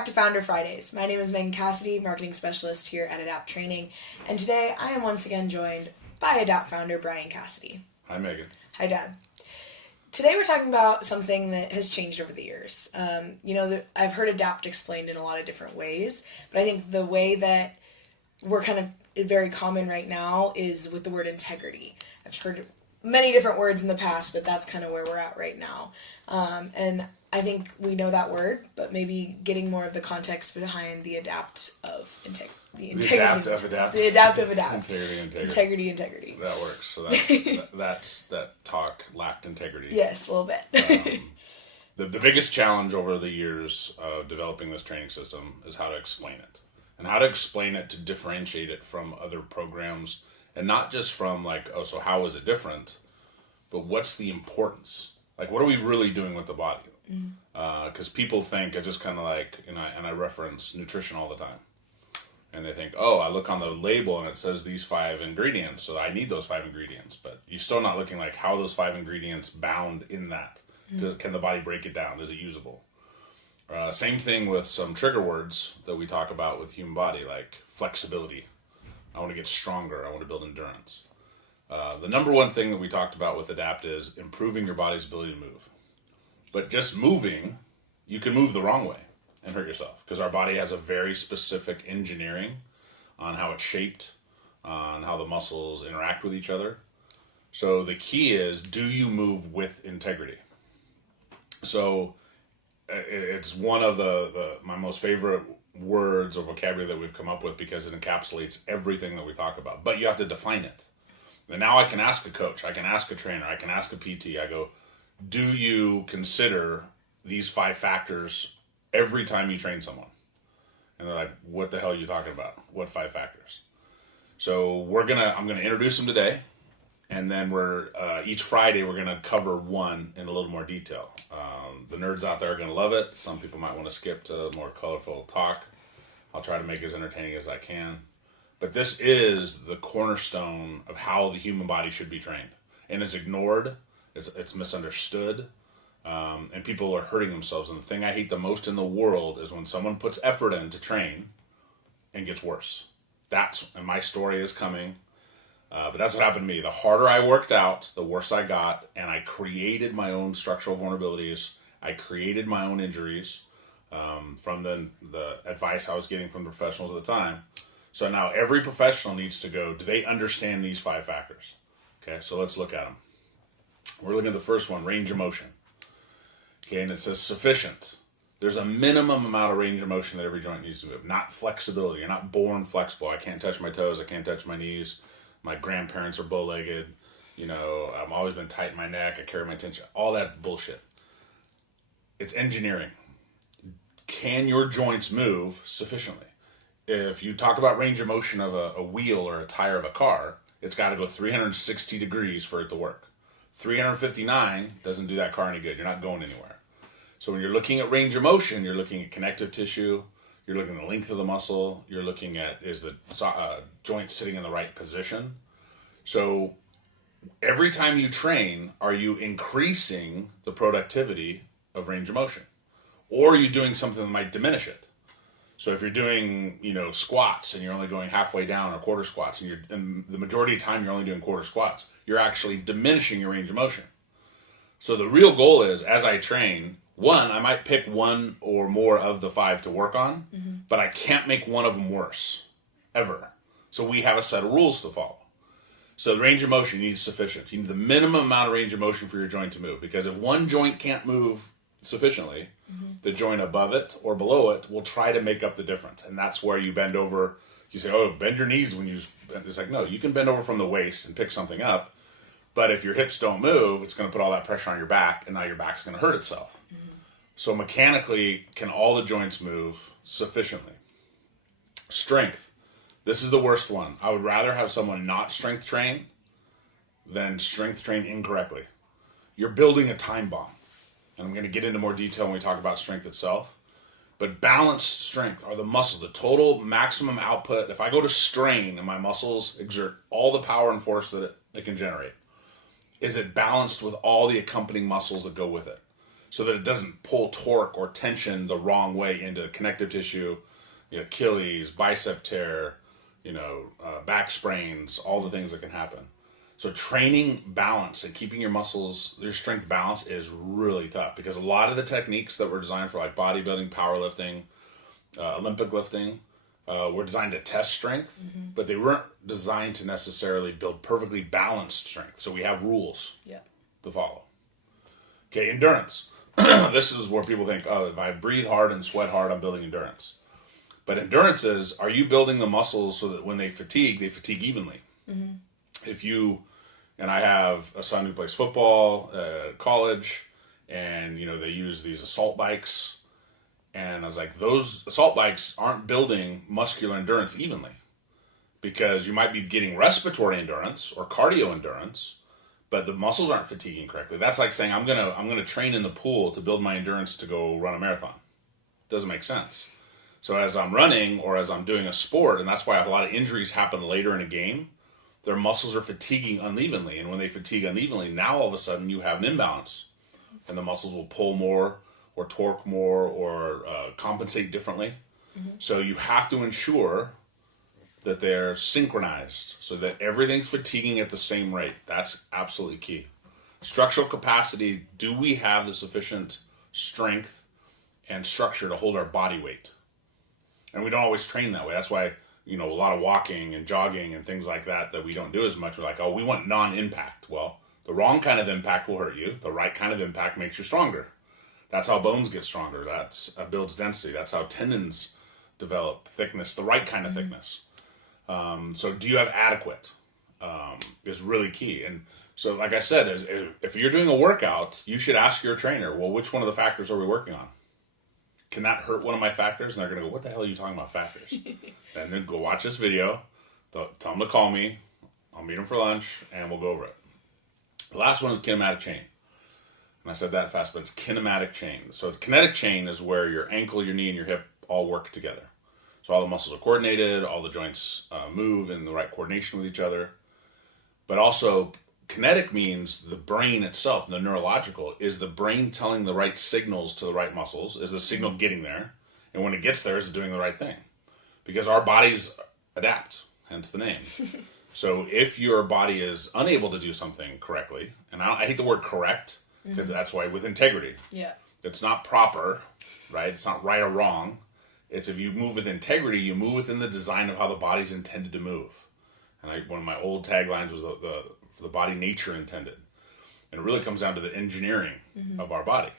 back to Founder Fridays. My name is Megan Cassidy, Marketing Specialist here at Adapt Training, and today I am once again joined by Adapt founder Brian Cassidy. Hi, Megan. Hi, Dad. Today we're talking about something that has changed over the years. I've heard Adapt explained in a lot of different ways, but I think the way that we're kind of very common right now is with the word integrity. I've heard many different words in the past, but that's kind of where we're at right now. And I think we know that word, but maybe getting more of the context behind the adapt of integrity. The adapt of adapt. The adapt of adapt. Integrity. That works. So that talk lacked integrity. Yes, a little bit. The biggest challenge over the years of developing this training system is how to explain it. And how to explain it to differentiate it from other programs. And not just from so how is it different? But what's the importance? Like, what are we really doing with the body? Because people think it's just kind of and I reference nutrition all the time. And they think, I look on the label and it says these 5 ingredients, so I need those 5 ingredients. But you're still not looking like how those 5 ingredients bound in that. Can the body break it down? Is it usable? Same thing with some trigger words that we talk about with human body, like flexibility. I want to get stronger. I want to build endurance. The number one thing that we talked about with ADAPT is improving your body's ability to move. But just moving, you can move the wrong way and hurt yourself because our body has a very specific engineering on how it's shaped, on how the muscles interact with each other. So the key is, do you move with integrity? So it's one of my most favorite words or vocabulary that we've come up with because it encapsulates everything that we talk about. But you have to define it. And now I can ask a coach, I can ask a trainer, I can ask a PT, I go, do you consider these 5 factors every time you train someone? And they're like, what the hell are you talking about? What 5 factors? So I'm gonna introduce them today, and then each Friday we're gonna cover one in a little more detail. The nerds out there are gonna love it. Some people might want to skip to more colorful talk. I'll try to make it as entertaining as I can. But this is the cornerstone of how the human body should be trained. And it's ignored, it's misunderstood, and people are hurting themselves. And the thing I hate the most in the world is when someone puts effort in to train and gets worse. And my story is coming, but that's what happened to me. The harder I worked out, the worse I got, and I created my own structural vulnerabilities. I created my own injuries from the advice I was getting from the professionals at the time. So now every professional needs to go, do they understand these 5 factors? Okay, so let's look at them. We're looking at the first one, range of motion. Okay, and it says sufficient. There's a minimum amount of range of motion that every joint needs to move, not flexibility. You're not born flexible. I can't touch my toes. I can't touch my knees. My grandparents are bow-legged. I've always been tight in my neck. I carry my tension. All that bullshit. It's engineering. Can your joints move sufficiently? If you talk about range of motion of a wheel or a tire of a car, it's got to go 360 degrees for it to work. 359 doesn't do that car any good. You're not going anywhere. So when you're looking at range of motion, you're looking at connective tissue, you're looking at the length of the muscle, you're looking at is the joint sitting in the right position. So every time you train, are you increasing the productivity of range of motion? Or are you doing something that might diminish it? So if you're doing, squats and you're only going halfway down or quarter squats, and the majority of the time you're only doing quarter squats, you're actually diminishing your range of motion. So the real goal is, as I train, I might pick one or more of the 5 to work on, but I can't make one of them worse, ever. So we have a set of rules to follow. So the range of motion, you need sufficient. You need the minimum amount of range of motion for your joint to move, because if one joint can't move sufficiently, the joint above it or below it will try to make up the difference. And that's where you bend over. You say, bend your knees when you bend. It's like, no, you can bend over from the waist and pick something up. But if your hips don't move, it's going to put all that pressure on your back, and now your back's going to hurt itself. So mechanically, can all the joints move sufficiently? Strength. This is the worst one. I would rather have someone not strength train than strength train incorrectly. You're building a time bomb. And I'm going to get into more detail when we talk about strength itself. But balanced strength are the muscles, the total maximum output. If I go to strain and my muscles exert all the power and force that it can generate, is it balanced with all the accompanying muscles that go with it? so that it doesn't pull torque or tension the wrong way into connective tissue, Achilles, bicep tear, back sprains, all the things that can happen. So training balance and keeping your muscles, your strength balance is really tough because a lot of the techniques that were designed for like bodybuilding, powerlifting, Olympic lifting, were designed to test strength, but they weren't designed to necessarily build perfectly balanced strength. So we have rules to follow. Okay, endurance. This is where people think, oh, if I breathe hard and sweat hard, I'm building endurance. But endurance is, are you building the muscles so that when they fatigue evenly? If you, and I have a son who plays football at college, and they use these assault bikes, and I was like, those assault bikes aren't building muscular endurance evenly, because you might be getting respiratory endurance or cardio endurance, but the muscles aren't fatiguing correctly. That's like saying I'm gonna train in the pool to build my endurance to go run a marathon. Doesn't make sense. So as I'm running or as I'm doing a sport, and that's why a lot of injuries happen later in a game, their muscles are fatiguing unevenly. And when they fatigue unevenly, now all of a sudden you have an imbalance. And the muscles will pull more or torque more or compensate differently. So you have to ensure that they're synchronized so that everything's fatiguing at the same rate. That's absolutely key. Structural capacity, do we have the sufficient strength and structure to hold our body weight? And we don't always train that way. That's why, a lot of walking and jogging and things like that we don't do as much. We're like, oh, we want non-impact. Well, the wrong kind of impact will hurt you. The right kind of impact makes you stronger. That's how bones get stronger. That's builds density. That's how tendons develop thickness, the right kind of thickness. So do you have adequate is really key. And so, like I said, if you're doing a workout, you should ask your trainer, well, which one of the factors are we working on? Can that hurt one of my factors? And they're going to go, what the hell are you talking about factors? And then go watch this video. Tell them to call me. I'll meet them for lunch, and we'll go over it. The last one is kinematic chain. And I said that fast, but it's kinematic chain. So the kinetic chain is where your ankle, your knee, and your hip all work together. So all the muscles are coordinated, all the joints move in the right coordination with each other. But also, kinetic means the brain itself, the neurological, is the brain telling the right signals to the right muscles? Is the signal getting there? And when it gets there, is it doing the right thing? Because our bodies adapt, hence the name. So if your body is unable to do something correctly, and I hate the word correct, because that's why with integrity. Yeah. It's not proper, right? It's not right or wrong. It's if you move with integrity, you move within the design of how the body's intended to move. And one of my old taglines was the body nature intended. And it really comes down to the engineering of our body.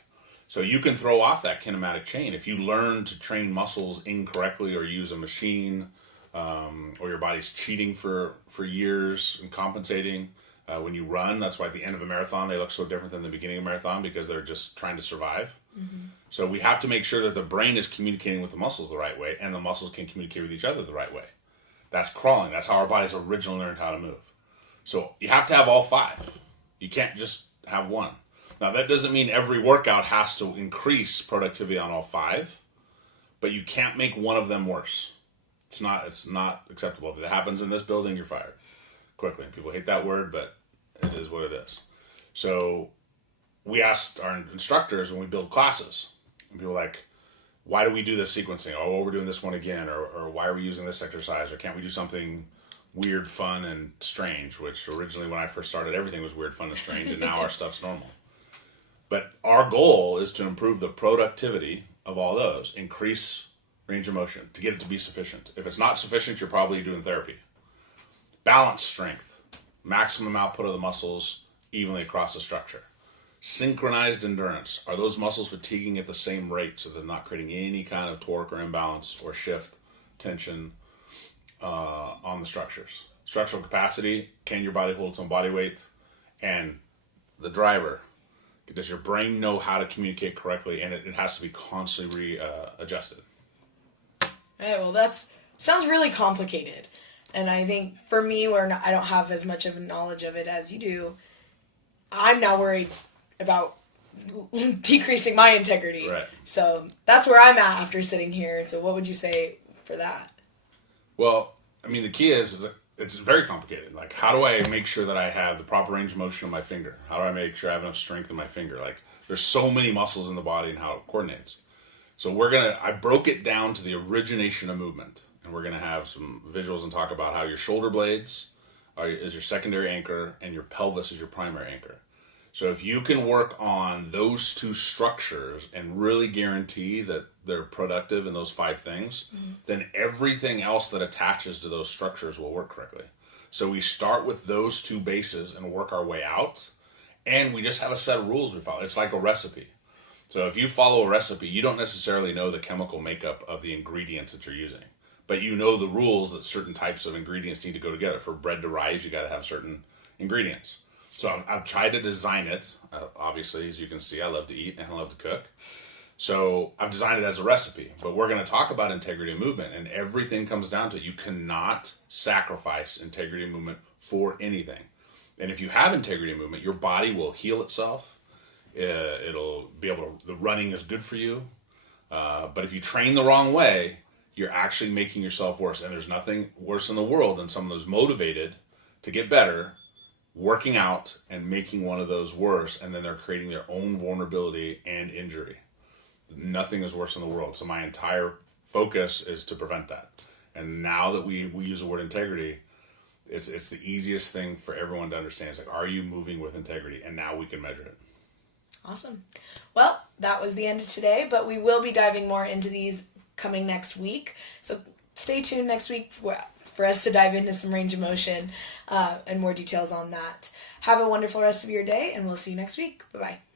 So you can throw off that kinematic chain if you learn to train muscles incorrectly or use a machine, or your body's cheating for years and compensating. When you run, that's why at the end of a marathon they look so different than the beginning of a marathon, because they're just trying to survive. So we have to make sure that the brain is communicating with the muscles the right way, and the muscles can communicate with each other the right way. That's crawling. That's how our bodies originally learned how to move. So you have to have all five. You can't just have one. Now that doesn't mean every workout has to increase productivity on all five, but you can't make one of them worse. It's not acceptable. If it happens in this building, you're fired quickly. And people hate that word, but it is what it is. So we asked our instructors when we build classes, and people are like, why do we do this sequencing? Oh, well, we're doing this one again, or why are we using this exercise? Or can't we do something weird, fun, and strange? Which originally when I first started, everything was weird, fun, and strange, and now our stuff's normal. But our goal is to improve the productivity of all those, increase range of motion to get it to be sufficient. If it's not sufficient, you're probably doing therapy. Balance strength, maximum output of the muscles evenly across the structure. Synchronized endurance, are those muscles fatiguing at the same rate so they're not creating any kind of torque or imbalance or shift, tension on the structures. Structural capacity, can your body hold its own body weight? And the driver, does your brain know how to communicate correctly? And it has to be constantly adjusted. All right, well, sounds really complicated. And I think for me, I don't have as much of a knowledge of it as you do, I'm now worried about decreasing my integrity. Right. So that's where I'm at after sitting here. So what would you say for that? Well, I mean, the key is it's very complicated. Like, how do I make sure that I have the proper range of motion of my finger? How do I make sure I have enough strength in my finger? Like, there's so many muscles in the body and how it coordinates. So I broke it down to the origination of movement. And we're going to have some visuals and talk about how your shoulder blades is your secondary anchor and your pelvis is your primary anchor. So if you can work on those two structures and really guarantee that they're productive in those 5 things, then everything else that attaches to those structures will work correctly. So we start with those 2 bases and work our way out. And we just have a set of rules we follow. It's like a recipe. So if you follow a recipe, you don't necessarily know the chemical makeup of the ingredients that you're using. But you know the rules that certain types of ingredients need to go together. For bread to rise, you got to have certain ingredients. So I've tried to design it. Obviously, as you can see, I love to eat and I love to cook. So I've designed it as a recipe. But we're going to talk about integrity of movement, and everything comes down to it. You cannot sacrifice integrity of movement for anything. And if you have integrity of movement, your body will heal itself. It'll be able to. The running is good for you. But if you train the wrong way, you're actually making yourself worse. And there's nothing worse in the world than someone who's motivated to get better, working out and making one of those worse, and then they're creating their own vulnerability and injury. Nothing is worse in the world. So my entire focus is to prevent that. And now that we use the word integrity, it's the easiest thing for everyone to understand. It's like, are you moving with integrity? And now we can measure it. Awesome. Well, that was the end of today, but we will be diving more into these coming next week. So stay tuned next week for us to dive into some range of motion and more details on that. Have a wonderful rest of your day, and we'll see you next week. Bye-bye.